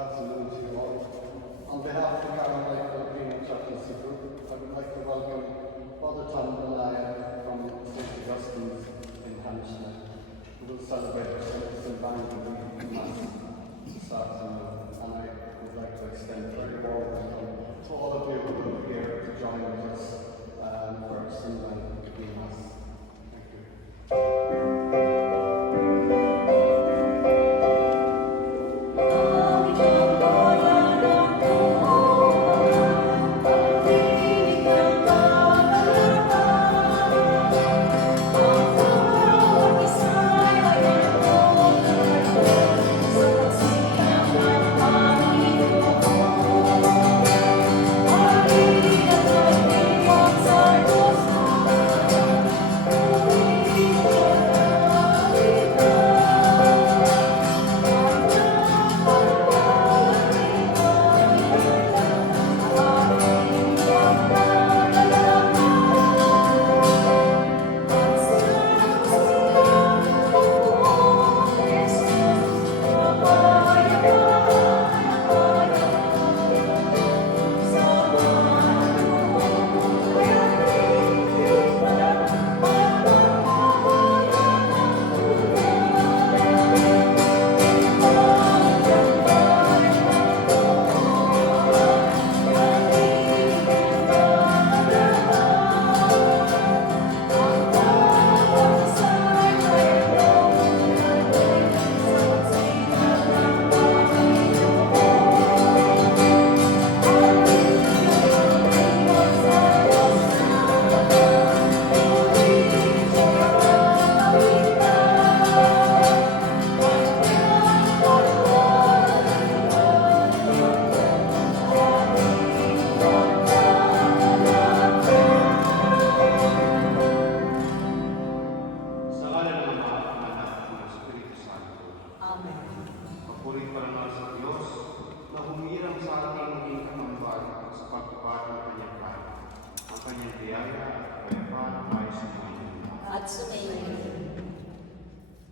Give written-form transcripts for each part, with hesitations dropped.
afternoon to you all. On behalf of the Carolina Filipino Chaplaincy Group, I would like to welcome Father Tom Malaya from St. Augustine's in Hammersmith, who will celebrate the St. Bangalore Mass this afternoon. And I would like to extend a very warm welcome to all of you who will be here to join with us for St. Bangalore Mass. Thank you.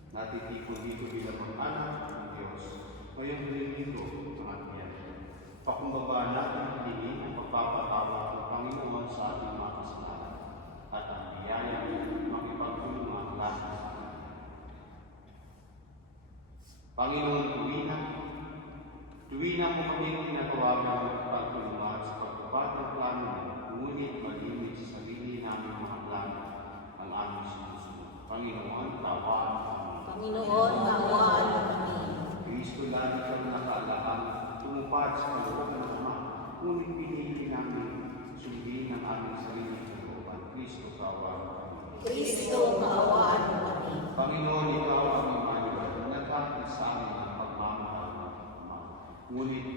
Natitipon dito bilang mga anak ng Diyos, ngayong linggo ng Advent. Pakumbaba natin ang tingin ang pagpapatawa ng Panginoon sa ating mga kasalanan at ang biyaya makipagtulungan lahat sa atin. Panginoon, tuwina mo kami tinatawagan ng pagtulungan sa pagtupad ng plano mo, ngunit malimit sa sarili namin mga plano ang aming sinusunod. Panginoon, tawaan Panginoon, tawaan kami. Kristo, lagi kang nakaalaan, tumupad sa kalooban ng Ama, ngunit pinili namin sundin ang aming sarili sa kalooban. Kristo, kaawaan kami. Kristo, kaawaan kami. Panginoon, ikaw ang Emmanuel, naghatid sa amin ang pagmamahal ng Ama. Ngunit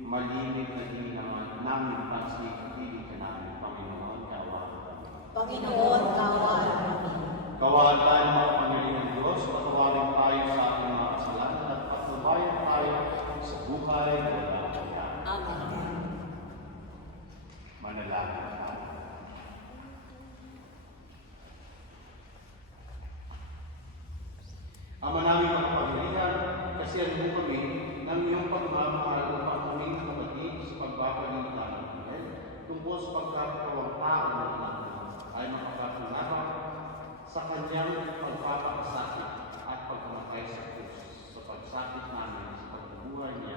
malimit na hindi naman namin pansin at hindi ka namin, Panginoon, kaawaan kami. Panginoon, kaawaan kami. Kaawaan tayo mga pamilya ng Diyos, patawarin tayo sa ating mga kasalanan at patubayan tayo sa buhay na walang hanggan. Amen. Manalangin tayo. Ama namin magpapilihan, kasi mo kami ng iyong pagmamahal upang kaming kapatid sa pagpapalitan ng Panginoon tungkol sa pagkakawang tao ng ay makapatunaran sa kanyang pagpapakasakit at pagkamatay sa krus, sa pagsakit namin sa pagbubuhay niya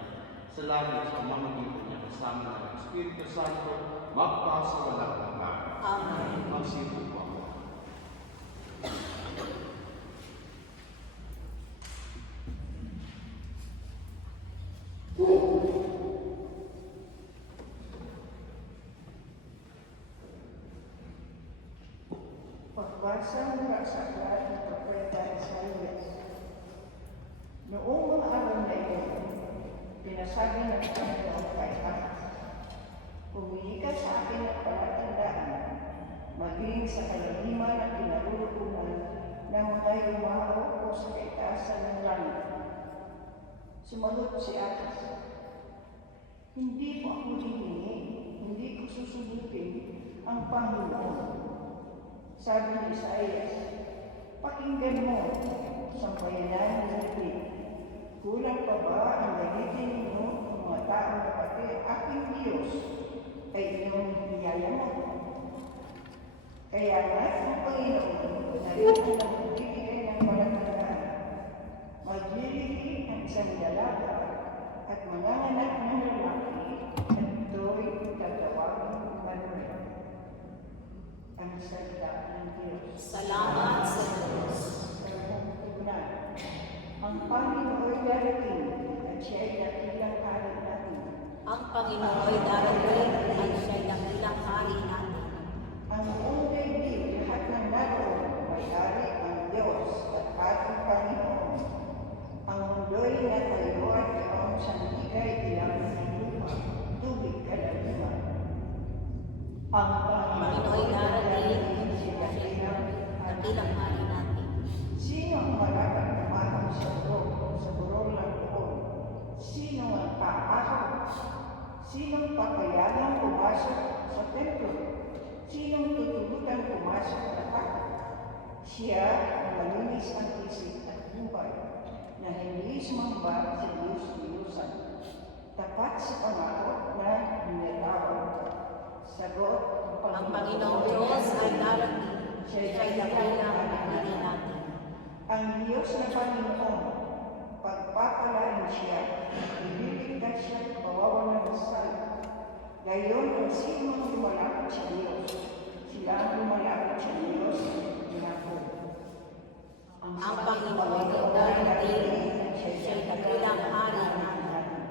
sa langit sa pamamagitan niya kasama ng Espiritu Santo magpasawalang hanggan. Amen. Magsipo po ako. Pagbasa mula sa aklat ng Propeta Isaias. Noong mga araw na iyon, pinasabi ng Panginoon kay Ahaz, "Pumili ka sa akin ng palatandaan, maging sa kalaliman at kinaruroonan ng mga yumaharap o sa kaitaasan ng langit." Sumagot si Ahaz, "Hindi po ako hihingi, hindi ko susubukin ang Panginoon." Sabi ni Isaias, "Pakinggan mo, sambayanan ng David. Kulang pa ba ang gamitin ninyo ang mga tao na pati aking Diyos ay inyong niyayaman. Kaya nga ang Panginoon na rin ang nagbibigay ng palatandaan, magliligi ang isang dalaga at manganganak ng lalaki at ito'y tatawagin Manuel. Ang salita ng Diyos. Salamat sa Diyos. Ang Panginoon darating at siya'y dakilang hari natin. Ang Panginoon ay darating at siya'y dakilang hari natin. Ang buong daigdig, lahat ng naroon, may-ari ang Diyos at ating Panginoon. Ang mundo'y natayo at iyong sandigay bilang ng lupa, tubig kalaliman. Ang Panginoon ay darating at siya'y dakilang hari natin. Sino ang marapat tumakang sa burol ng buon? Sino ang paahon? Sinong papayagang pumasok sa templo? Sinong tutulutan pumasok na takot? Siya ang malinis ang isip at buhay, na hindi sumamba sa Diyos-Diyusan. Tapat sa pangako na binatawag. Sagot, Ang Panginoong Diyos ay darating at siya'y dakilang hari natin. ang Diyos na Panginoon, pagpapalain siya, ililigtas siya at bawawalan ng sala. Gayon ang sino ang lumalapit sa Diyos, sila ang lumalapit sa Diyos, ginako. Ang Panginoon ay darating at siya'y dakilang hari natin.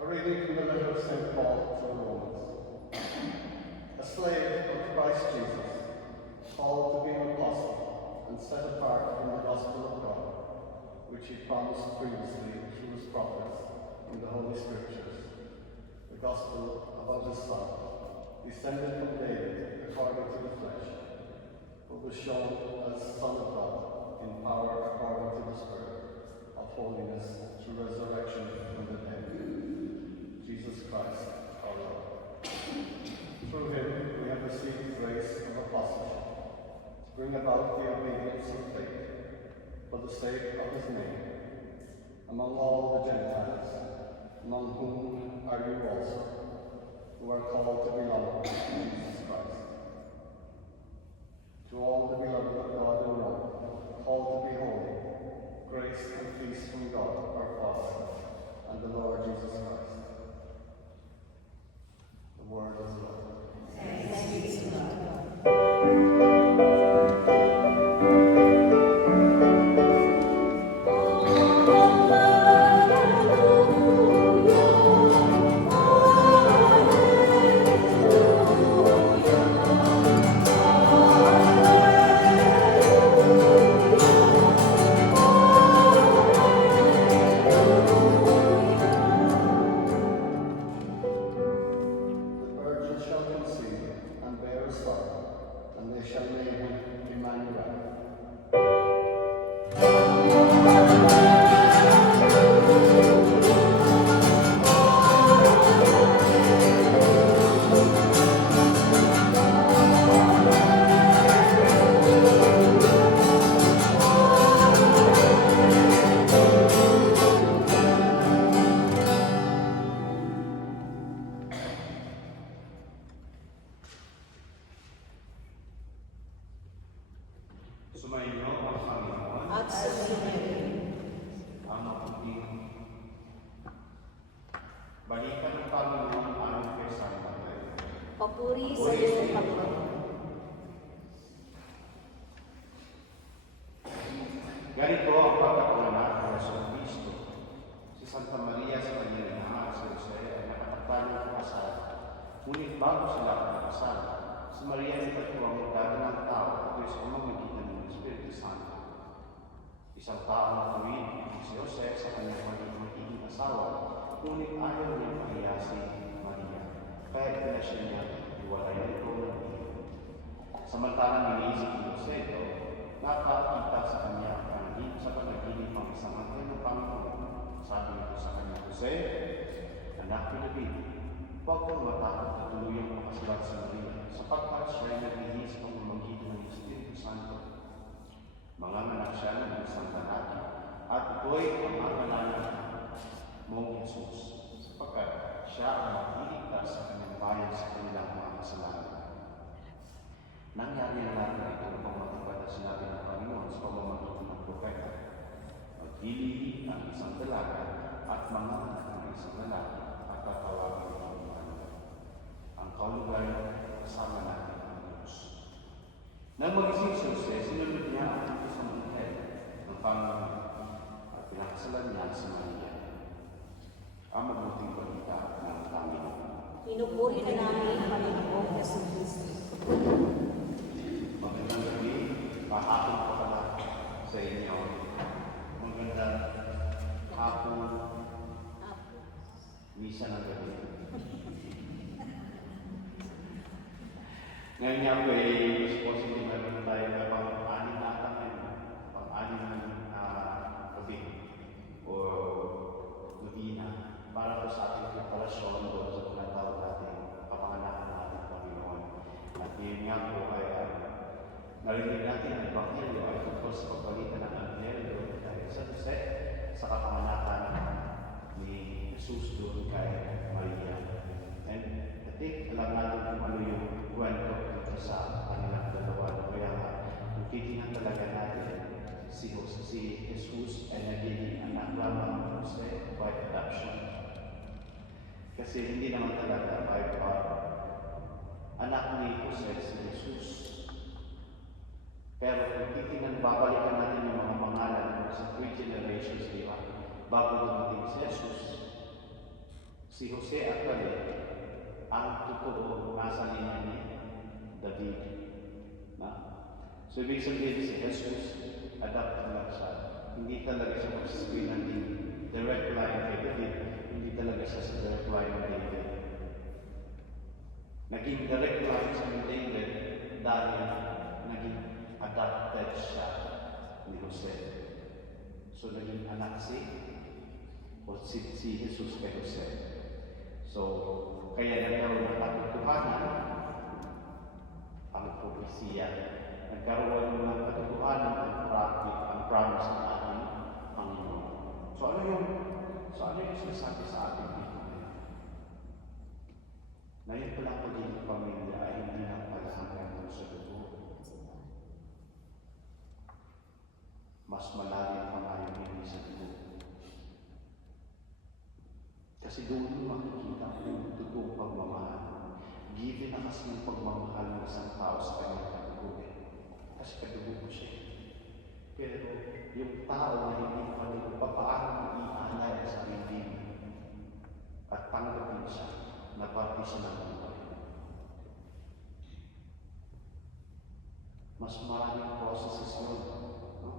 A reading from the letter of St. Paul to the Romans. A slave of Christ Jesus, called to be an apostle and set apart from the gospel of God, which he promised previously through his prophets in the Holy Scriptures, the gospel about his Son, descended from David according to the flesh, who was shown as Son of God in power according to the Spirit of holiness through resurrection from the dead. Jesus Christ, our Lord. Through him we have received grace of apostleship to bring about the obedience of faith for the sake of his name among all the Gentiles, among whom are you also, who are called to belong to Jesus Christ. To all the beloved of God in Rome, called to be holy, grace and peace from God our Father and the Lord Jesus Christ. The word of the Lord. Thanks be to God. The virgin shall conceive and bear a son, and they shall name him Emmanuel. Sumainyo ang Panginoon At sumunod. ang mabuting. Balikan ng Panginoon ang kay San Manuel. Papuri sa iyong Panginoon. Ganito ang pagkakulanat ng Yesu Cristo. Si Santa Maria sa kanyang ina at si Jose ay nakakatalo ng kasal. Ngunit bago sila kasal, si Maria ay pagkuwangitado ng tao at ito'y sa pamamagitan ng Espiritu Santo. Isang tao na tuwid, si Jose sa kanyang magiging asawa, ngunit ayaw niyang pahiya si Maria. Kaya pinasya niya iwalayan ito ng iyo. Samantalang iniisip ni Jose ito, nakakita sa kanya sa panaginip ang isang anghel ng Panginoon. Sabi nito sa kanya, Jose, anak ni David, huwag kang matakot na tuluyang makasulat sa Maria, sapagkat siya ay naglihis sa pamamagitan ng Espiritu Santo. Manganganak siya ng isang lalaki, at ito'y pangangalanan mong Jesus, sapagkat siya ang magliligtas sa kanyang bayan sa kanilang mga kasalanan. Nangyari na natin ito upang matupad na sinabi ng Panginoon sa pamamagitan ng propeta. Maglilihim ang isang dalaga at manganganak ng isang lalaki at tatawagin ng Emmanuel. Ang kalugayan kasama natin ang Diyos. Nang magising si Jose, sinunod niya ang isang anghel ng Panginoon at pinakasalan niya si Maria. Ang mabuting balita ng Panginoon. Pinupuri na namin ang Panginoong Yesu Kristo. Magandang gabi, pahapon ko pala sa inyo. Magandang hapon, misa ng gabi. Ngayon nga po supposedly meron tayo na pang-anim na ata ngayon, pang-anim na gabi o gabina para po sa ating preparasyon doon sa tinatawag natin kapanganakan ng ating Panginoon. At yun nga po ay narinig natin ang Ebanghelyo ay tungkol sa pagpalitan ng Ebanghelyo dahil sa Jose sa kapanganakan ni Jesus doon kay Maria. And I think alam natin kung ano yung kwento dito sa kanilang dalawa. Kaya kung titingnan talaga natin si Jesus ay nagiging anak lamang ng Jose by adoption. Kasi hindi naman talaga by anak ni Jose si Jesus. Pero kung titingnan, babalikan natin yung mga pangalan sa 3 generations diba? Bago dumating si Jesus. Si Jose actually, ang totoo nasa linya ni David. Na? So, ibig sabihin si Jesus, adapt lang siya. Hindi talaga siya magsasabi natin direct line kay David. Hindi talaga siya sa direct line ng David. Naging direct line siya ng David dahil naging adopted siya ni Jose. So, naging anak si Jesus kay Jose. So, kaya nagkaroon ng katotohanan ang propesiya. Nagkaroon ng katotohanan ang promise ng ating Panginoon. So, ano yung sinasabi sa ating dito ngayon? Ngayon pala pagiging pamilya ay hindi lang pala hanggang sa dugo. Mas malalim pa nga yung hindi sa dugo. Kasi doon makikita yung totoong pagmamahal. Given na kasi yung pagmamahal ng isang tao sa kanyang kadugo. Kasi kadugo ko siya. Pero yung tao na hindi pa rin papaano iaalay ang sarili at tanggapin siya na parte siya ng buhay. Mas maraming processes yun. No?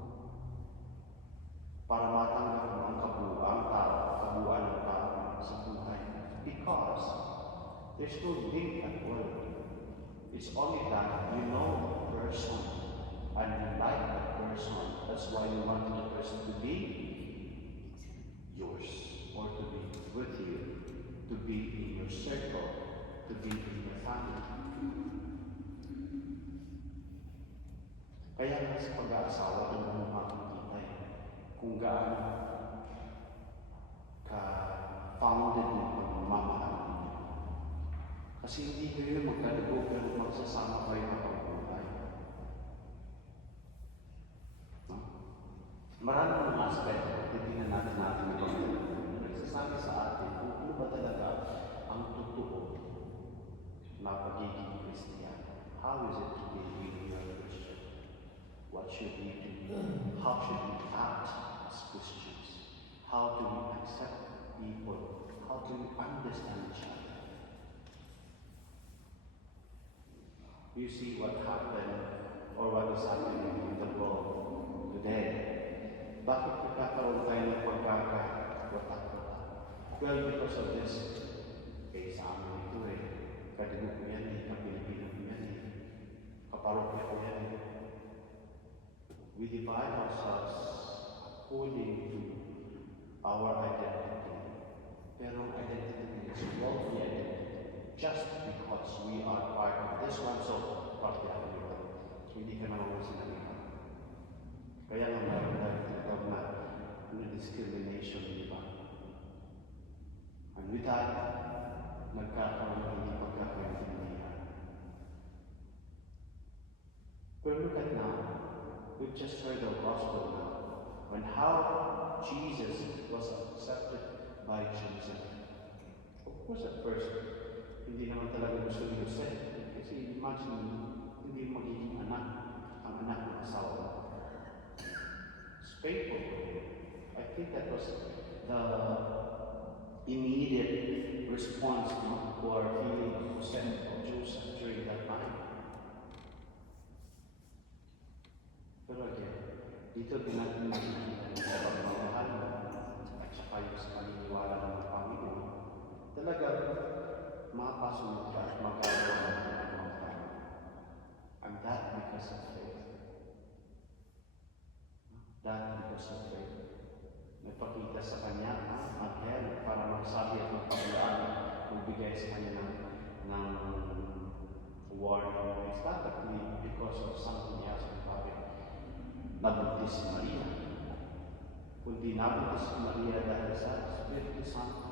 Para matanggap mo ang kabuuan ng tao sa buhay. Because there's no date at all. It's only that you know the person and you like that person. That's why you want the person to be yours or to be with you, to be in your circle, to be in your family. Kaya nga sa pag-aasawa ang mga makikita kung gaano ka-founded ng pagmamahal ninyo. Kasi hindi kayo magkadugo pero magsasama kayo ng pagbuhay. Maraming mga aspect na titingnan natin ito. Nagsasabi sa atin kung ano ba talaga ang totoo na pagiging Kristiyan. How is it to be really a Christian? What should we do? How should we act as Christians? How do we accept people? How do we understand each other? You see what happened or what is happening in the world today. Bakit nagkakaroon tayo ng pagkakawatak-watak? Well, because of this. Kaya sa amin ito kadugo ko yan kapilipino ko yan kaparokya ko yan We divide ourselves according to our identity. Pero ang identity is worldly identity. just because we are part of this one, so parte ako nito. Hindi ka naman sinalihan. Kaya nga mayroon na tinatawag na discrimination, di ba? And with that, nagkakaroon ng hindi pagkakaintindihan. But look at now, we've just heard the gospel now, when how Jesus was accepted by Joseph. Of course, at first, hindi naman talaga gusto ni Joseph. Kasi imagine, hindi magiging anak, ang anak ng asawa mo. It's painful. I think that was the immediate response or feeling of Joseph during that time. Pero again, dito din natin nakikita sa pagmamahal at saka yung sa paniniwala ng Panginoon. Talaga, mapasunod ka at magagawa ng pagmamahal. And that because of faith. That because of faith. Nagpakita sa kanya ang anghel para magsabi at magpabulaan, magbigay sa kanya ng warning. It's not because of something else in public. Nabuntis si Maria. Kundi nabuntis si Maria dahil sa Espiritu Santo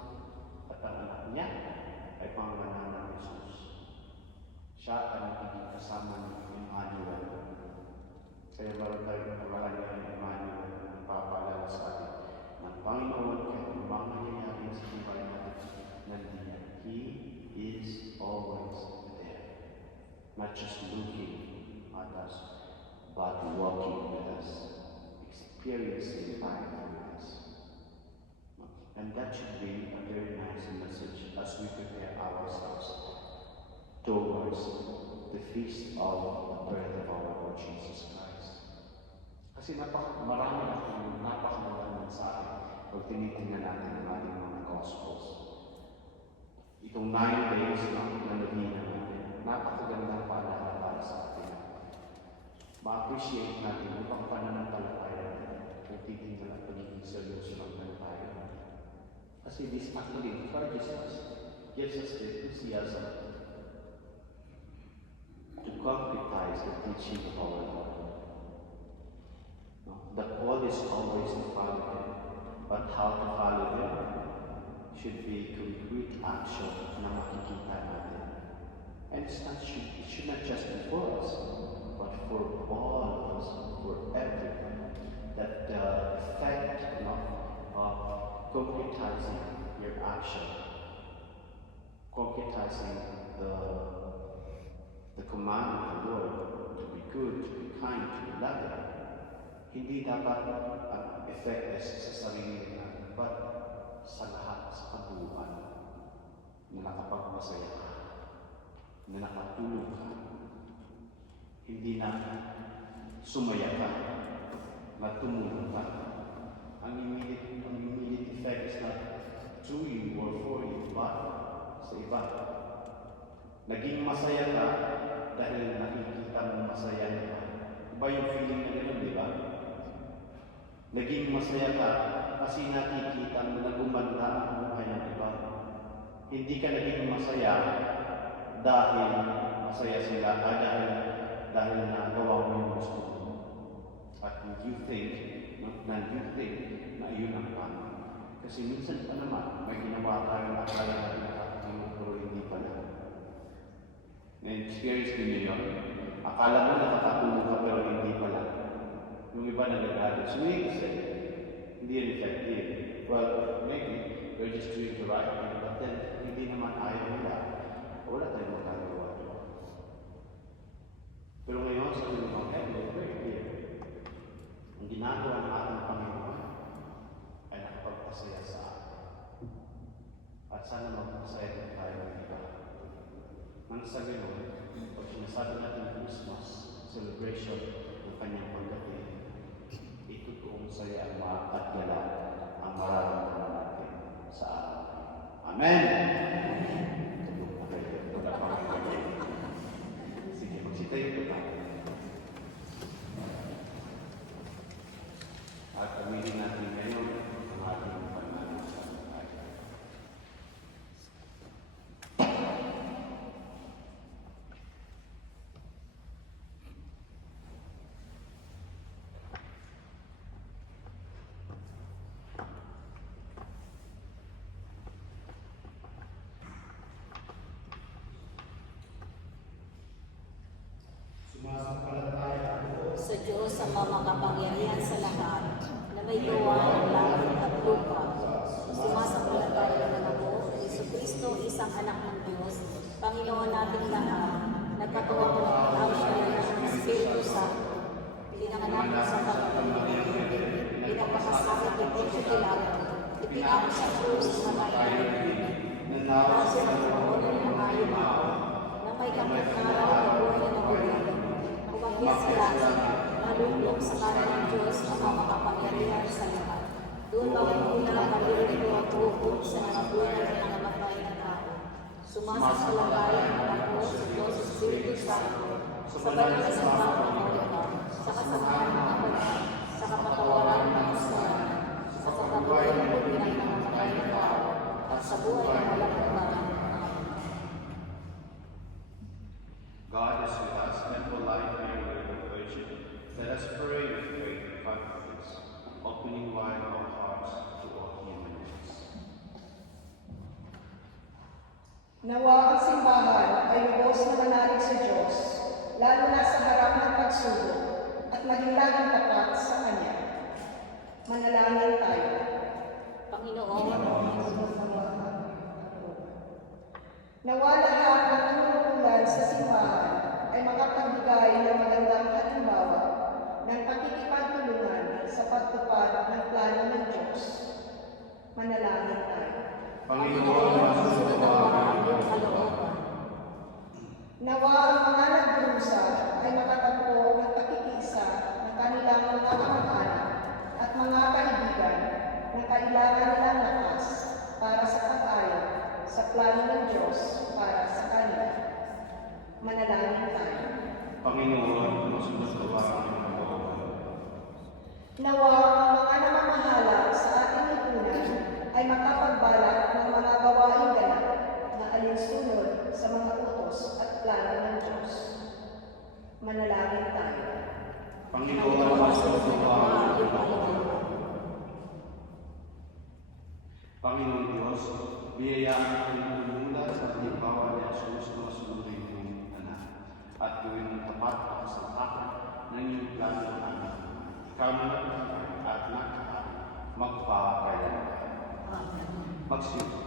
at ang anak niya ay pangalan ng Jesus. Siya ay magiging kasama ni Emmanuel. Kaya meron tayong pangalan niya ng Emmanuel na nagpapaalala sa atin ng Panginoon kahit yung mga nangyayari sa buhay natin nandiyan. He is always there. Not just looking at us, but walking with us, experiencing life with us. And that should be a very nice message as we prepare ourselves towards the feast of the birth of our Lord Jesus Christ. Kasi marami akong napakagandang mensahe pag tinitingnan natin ang ating mga Gospels. Itong 9 days na novena natin, napakagandang paalala para sa atin. Ma-appreciate natin ang pang pananampalataya kung titingnan at pagiging seryoso ng tayo. Kasi this actually encourages us, gives us the enthusiasm to concretize the teaching of our Lord. The call is always to follow Him, but how to follow Him should be concrete action na makikita natin. And it should not just be for us, but for all of us, for everyone. That the effect of concretizing your action, concretizing the command of the Lord to be good, to be kind, to be loving, hindi dapat ang effect is sa sarili natin, but sa lahat, sa kabuuan, na nakapagmasaya ka, na nakatulong ka, hindi na sumaya ka, na tumulong ka. Ang immediate effect is not to you or for you, but sa iba. Naging masaya ka dahil nakikita mo masaya ka. Iba yung feeling na gano'n, di ba? Naging masaya ka kasi nakikita mo na gumanda ang buhay ng iba. Hindi ka naging masaya dahil masaya sila, dahil nagawa mo yung gusto mo. At you think na yun ang tama. Kasi minsan pa naman, may ginawa tayo na kaya natin nakakatulong pero hindi pala. Na-experience din yun. Akala mo nakakatulong ka pero hindi pala. Yung iba nagagalit. So may kasi, hindi yun effective. Well, maybe, you're just doing the right thing, but then, hindi naman ayaw nila. Wala tayong magagawa. Pero ngayon, sa mga heaven, very clear. Ang ginagawa ng ating Panginoon ay nakapagpasaya sa atin. At sana magpasaya din tayo ng iba. Nang sa ganoon, pag sinasabi natin Christmas celebration ng kanyang pagdating, itutuong saya at gala ang mararamdaman natin sa araw. Amen! Sige, magsitayo po tayo. At aminin natin ngayon ang ating pananampalataya. sa Diyos ang makapangyarihan sa lahat, na may gawa ng langit at lupa. Sumasampalataya na ako, Jesucristo, isang anak ng Diyos, Panginoon nating lahat, nagkatuwa ko ng tao siya ng Espiritu Santo, pinanganak sa pagkakamalian, pinagpakasakit ng Poncio Pilato, ipinako sa krus ng matay, kasi ang Panginoon ng nangayon ako, na may kapataraw na buhay na ulit, umakyat sa langit, nalulong sa kanan ng Diyos ang makapangyarihan sa lahat. Doon magmula palilito at hukom sa nangabunan ng nangamatay na tao. Sumasasalangay ang ako sa Diyos Espiritu Santo, sa banal na sambang pangalaga, sa kasamahan ng mga banal, sa kapatawaran ng kasalanan, sa pagkabuhay ng pagpinang nangamatay na tao, at sa buhay ng walang hanggan. God is with us, and for life Mary, the Virgin. Let us pray with great confidence, opening wide our hearts to all human needs. Nawa ang simbahan ay lubos na manalig sa Diyos, lalo na sa harap ng pagsubok, at maging laging tapat sa Kanya. Manalangin tayo. Panginoon, Nawa lahat ng nanunungkulan sa simbahan ay makapagbigay ng magandang halimbawa ng pakikipagtulungan sa pagtupad ng plano ng Diyos. Manalangin tayo. Panginoon, susunod ang iyong kalooban. Nawa ang mga nagdurusa ay makatagpo ng pakikiisa ng kanilang mga kamag-anak at mga kaibigan na kailangan nilang lakas para sa pag-ayon sa plano ng Diyos para sa kanila. Manalangin tayo. Panginoon, masunod ka ba ang iyong kalooban? Nawa ang mga namamahala sa ating lipunan ay makapagbalak ng mga gawaing ganap na alinsunod sa mga utos at plano ng Diyos. Manalangin tayo. Panginoon, masunod ka ba ang iyong kalooban? Panginoon Diyos, biyayaan ang pinagmumulan sa halimbawa ni Jesus na masunurin iyong anak at gawin ng tapat at kasangkapan ng iyong plano ng anak. Ikaw na nagpapay at nakakapay, magpapayag. Magsimula.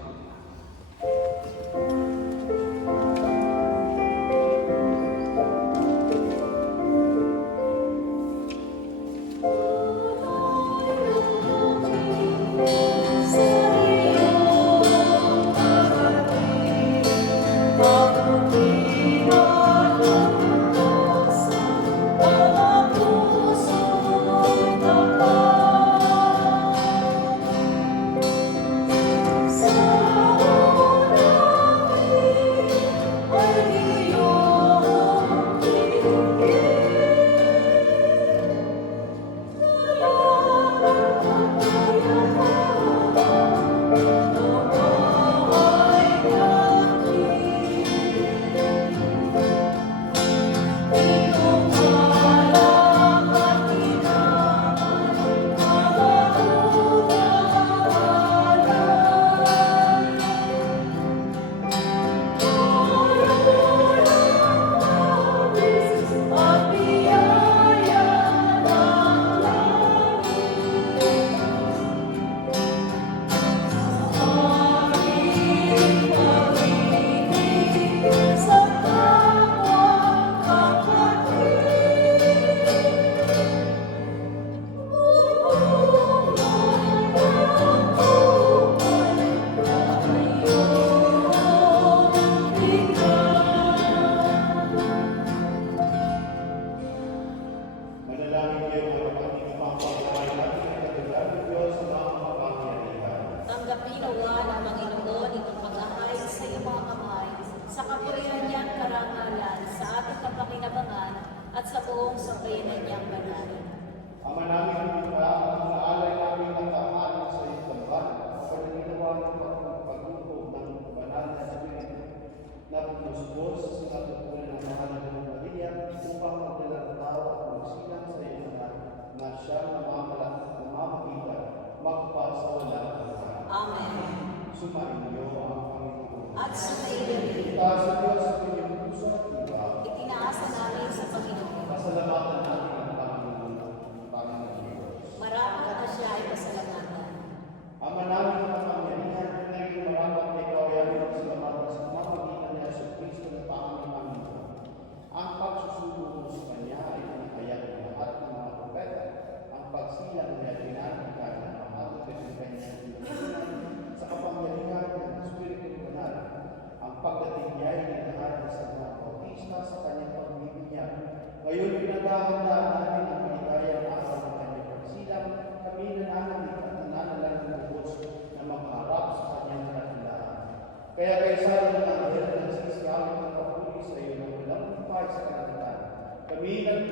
Sa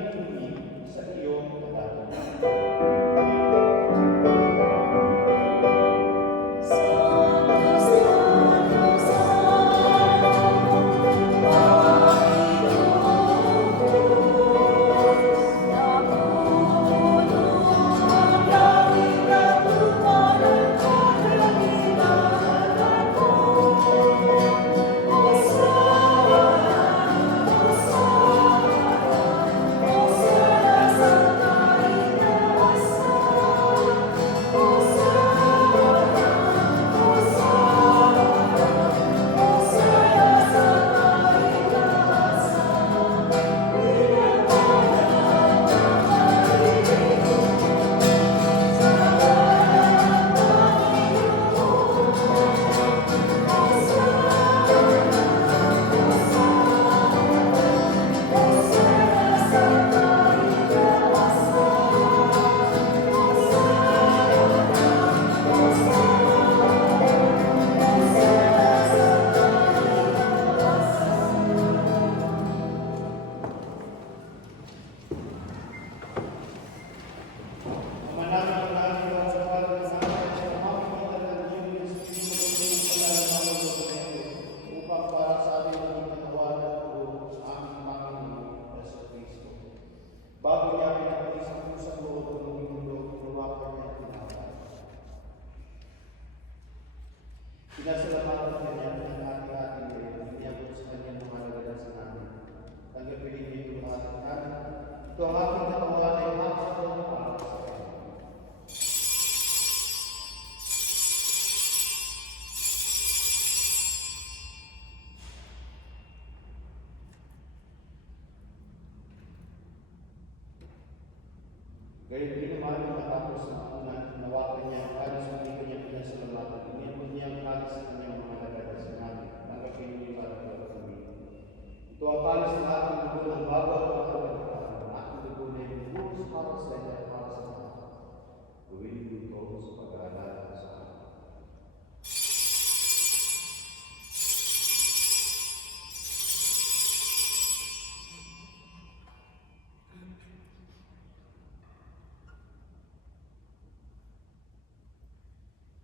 pinagmumuni sa iyong kadahilan. Bago niya pinapagis ang pusang loob ng lumindog, luwakan niya ang tinapay. Pinasalamatan niya niya ng ating-ating ngayon, iniyabot sa kanyang mga nagalasan namin. Tanggapin niyo ito ng ating namin. Ito ang aking katawan ay makakataon ng para sa kanya. Gayun din naman matapos ng una, nawakan niya ang kalis ng hindi kanyang pinasalamatan. Iniyabot niya ang kalis sa kanyang mga nagalasan namin. Tanggapin niyo yung para kami. Ito ang kalis ng ating dugo ng bago at pagkakataon. Ang ating dugo na yung dugo para sa inyo at para sa mga. Gawin niyo ito sa pag-aalala sa akin.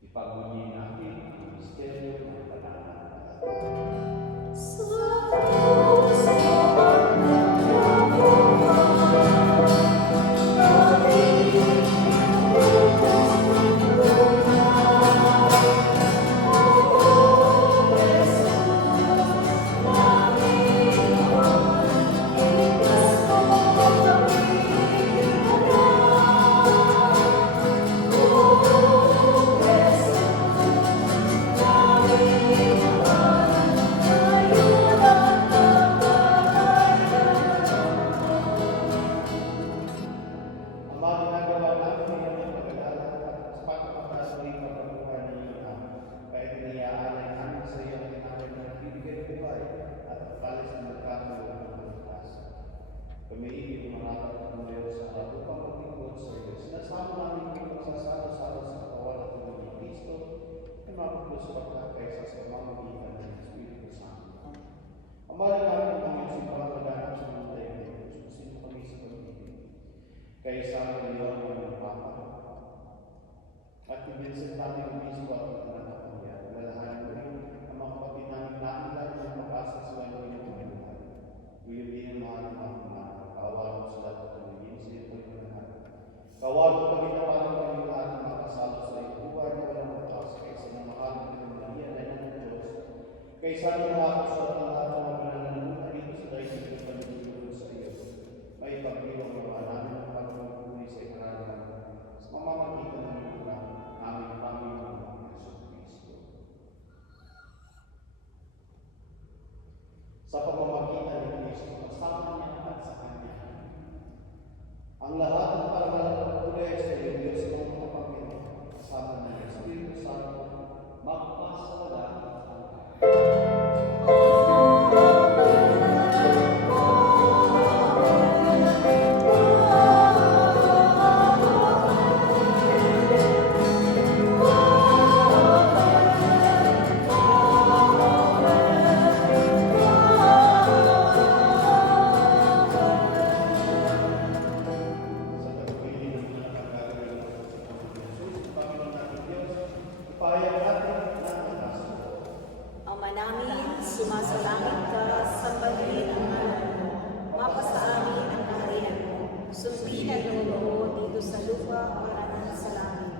Ipagbunyi natin ang misteryo ng pananampalataya. Kami humarap at tumayo sa harap upang maglingkod sa iyo. Sinasama namin kayo magsasalo-salo sa katawan at tuloy ni Kristo ay mapagpuso pagkakaysa sa pamamagitan ng Espiritu Santo. Amalan namin ang mga simbahan laganap sa mundo tayo ngayon. Susin kami sa pag-ibig. Kaysa ang kanilang mga Papa at ibinsin namin ang bispo at ang mga kapamilya. Lalahanin mo rin ang mga kapatid namin lahat ng mapasok sa mga ng buhay. Gayun din ang mga kawal mo sila at tumingin sa iyo ng lahat. Kawal mo kami na parang kami lahat ng makasalo sa iyo. Buhay na walang matas kaysa ng mahal ng Maria na ng Diyos. Kaysa ng lahat sa lahat ng mga panananunan dito sa daigdig ng panunod sa iyo. May pag-iwang mga namin ang pagmumuli sa ikaralan sa mamamagitan ng mga aming Panginoon Jesucristo. Sa pamamagitan ng Kristo, kasama niya at sa Kanya. Ang lahat ng parangalan at kulay sa iyo, Diyos ng mga Panginoon, kasama ng Espiritu Santo, magpasawala sa lupa para sa langit.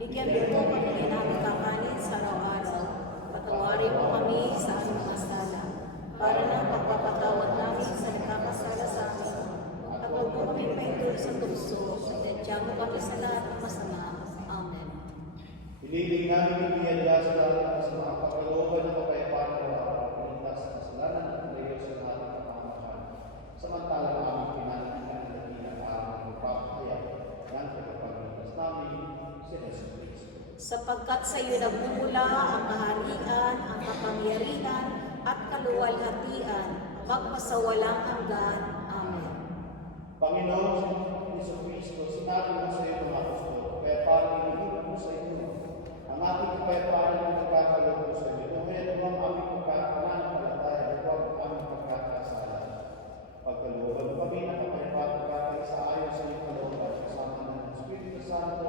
Bigyan mo po kami ng aming kakanin sa araw-araw. Patawarin mo kami sa aming mga sala, para na pagpapatawad namin sa nagkakasala sa amin. At huwag mo kami paintulog sa tukso, at tiyan mo kami sa lahat ng masama. Amen. Ililing namin ibigyan sa lahat sa mga pagkalooban ng kapayapaan na pinagtas sa kasalanan at Diyos sa lahat ng pamamahan. Samantalang aming pinanitinan ng dakilang araw ng pagpapahayag ng tagapagligtas namin, si Yesu Cristo. Sapagkat sa iyo nagmumula ang kaharian, ang kapangyarihan, at kaluwalhatian, magpasawalang hanggan. Amen. Panginoon Yesu Cristo, sinabi mo sa iyo mga apostol, kaya parang iniwan mo sa inyo. Ang ating kapayapaan ay nagkakaloob ko sa inyo. Ngayon ang aming pagkakananampalataya at huwag aming pagkakasala. Pagkalooban mo kami ng kapayapaan at kakaisa ayon sa iyong kalooban kasama ng Espiritu Santo,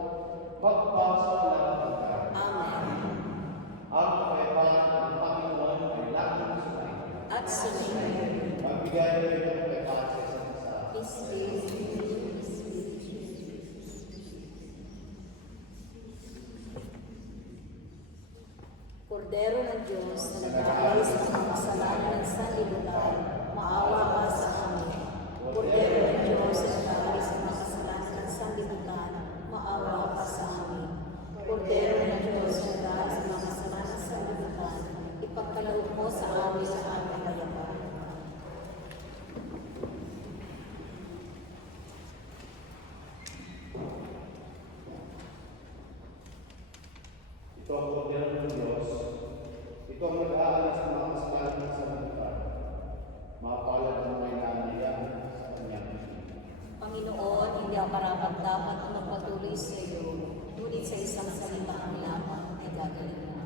magpasawalang hanggan. Amen. Ang kapayapaan ng Panginoon ay laging sumayin. At sumayin. Magbigay mo ito ng kapayapaan sa isa't isa. Kordero ng Diyos na nag-aalis ng mga kasalanan ng sanlibutan, maawa ka sa amin. Kordero ng Diyos na nag-aalis ng mga kasalanan ng sanlibutan, maawa ka sa amin. Kordero ng Diyos na nag-aalis ng mga kasalanan ng sanlibutan, ipagkaloob mo sa amin sa aming kapayapaan. Ito ang kordero ng Diyos. Ito ang mag-aalis ng mga kasalanan ng sanlibutan. Mapalad ang mga inaaniyan sa kanyang Panginoon, hindi ako marapat dapat na magpatuloy sa iyo, ngunit sa isang salita ang lamang ay gagaling mo.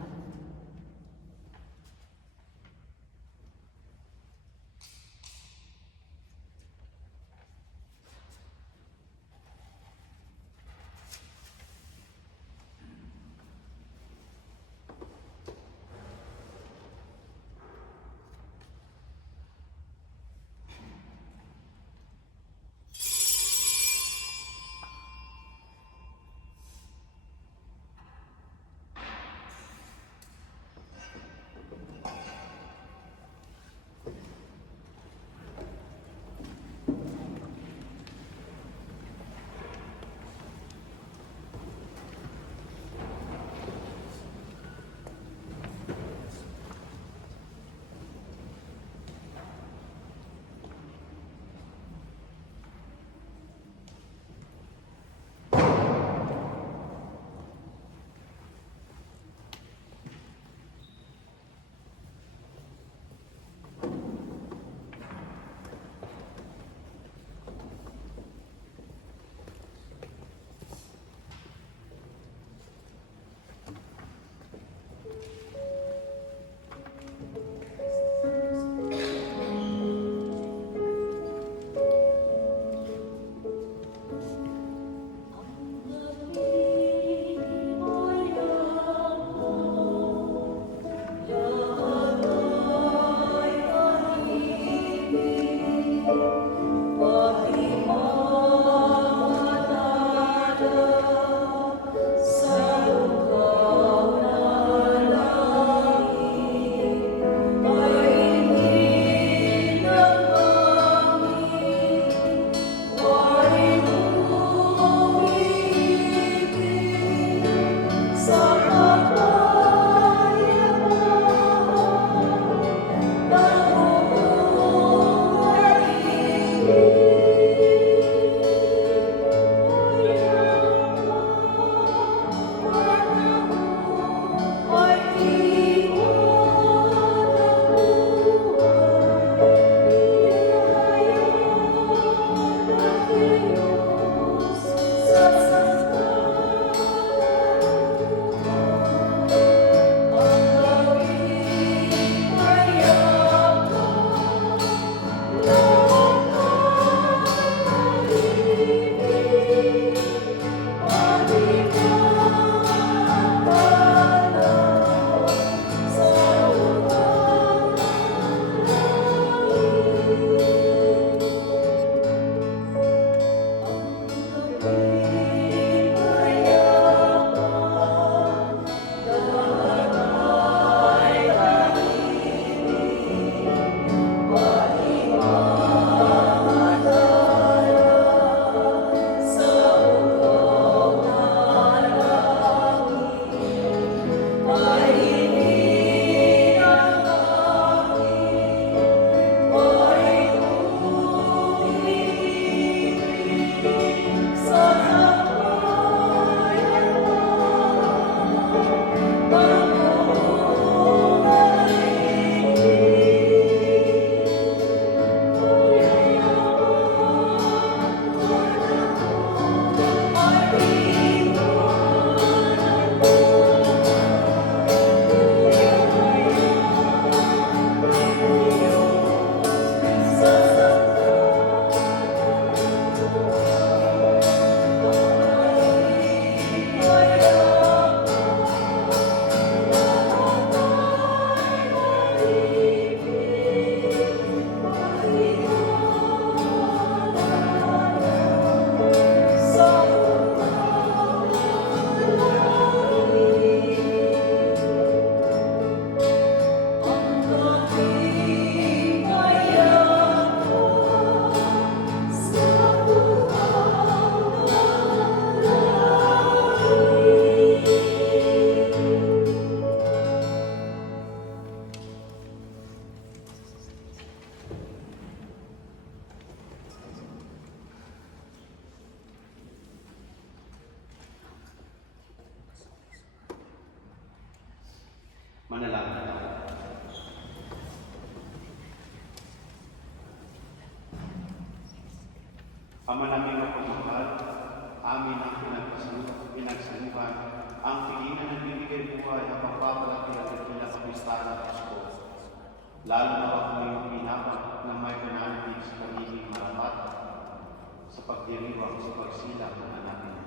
Manalangin tayo. Ama namin na pagmamahal, amin ang pinagsaluhan, ang tigilan ng bibigay buhay at pagpapalaki at pinakapistahan ng Pasko. Lalo na ako ngayong pinapan na may pananalig sa pagiging marapat sa pagdiriwang sa pagsilang ng anak niya,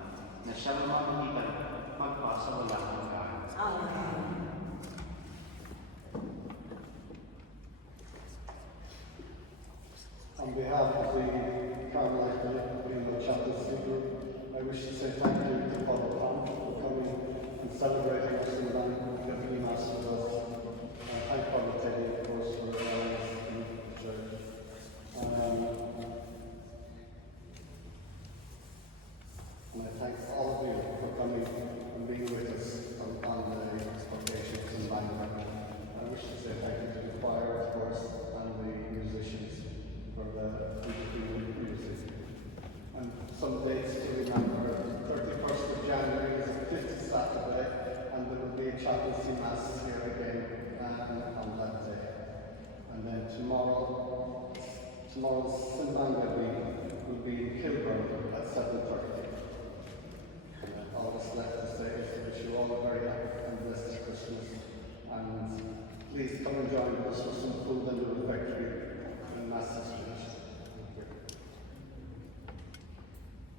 na siyang mamagitan magpasa walang hanggan. Amen. On behalf of the Carmelite Primo Chapel Group, I wish to say thank you to Father Tom for coming and celebrating us in the Divine Mass with us. High quality, of course, for the in the church. And I thank all of you for coming and being with us on the occasions in Bangor. I wish to say thank you to the choir, of course, and the musicians for the beautiful music. And some dates to remember: 31st of January is the 50th Saturday, and there will be a chaplaincy mass here again on that day. And then tomorrow's St. Bangaby will be in Kilburn at 7:30. All that's left to say is to wish you all a very happy and blessed Christmas. And please come and join us for some food and the refectory in Master's Church.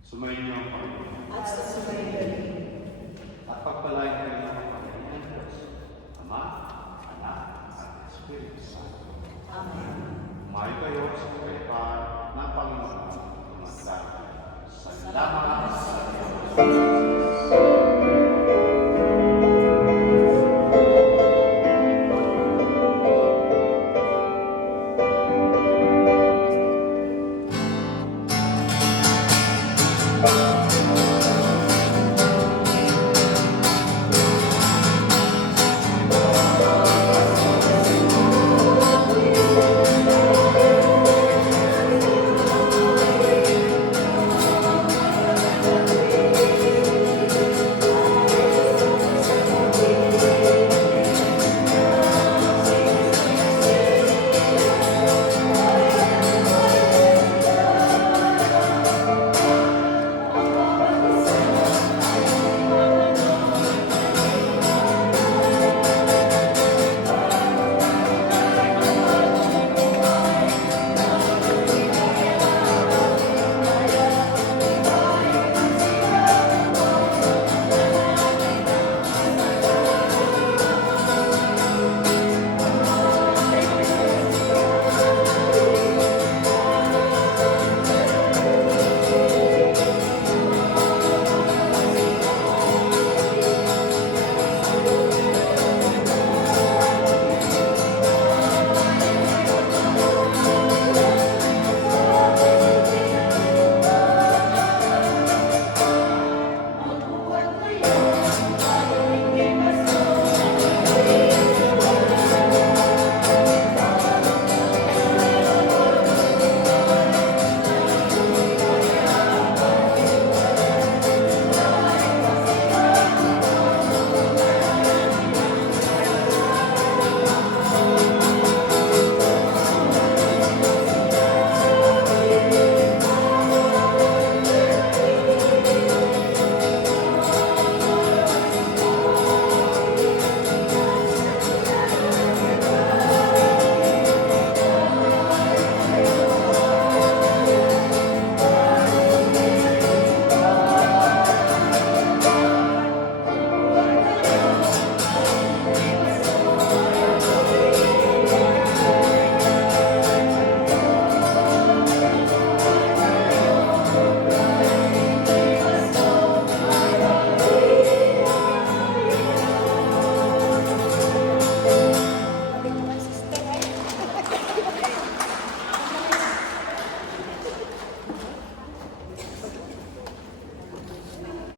Sumayin niyo ang Panginoon. At sumayin. At pagpalain kayo ng Panginoon ng Diyos, Ama, Anak, at Espiritu Santo. Amen. Kumain kayo sa kapayapaan ng Panginoon ng magdamag. Salamat sa Diyos.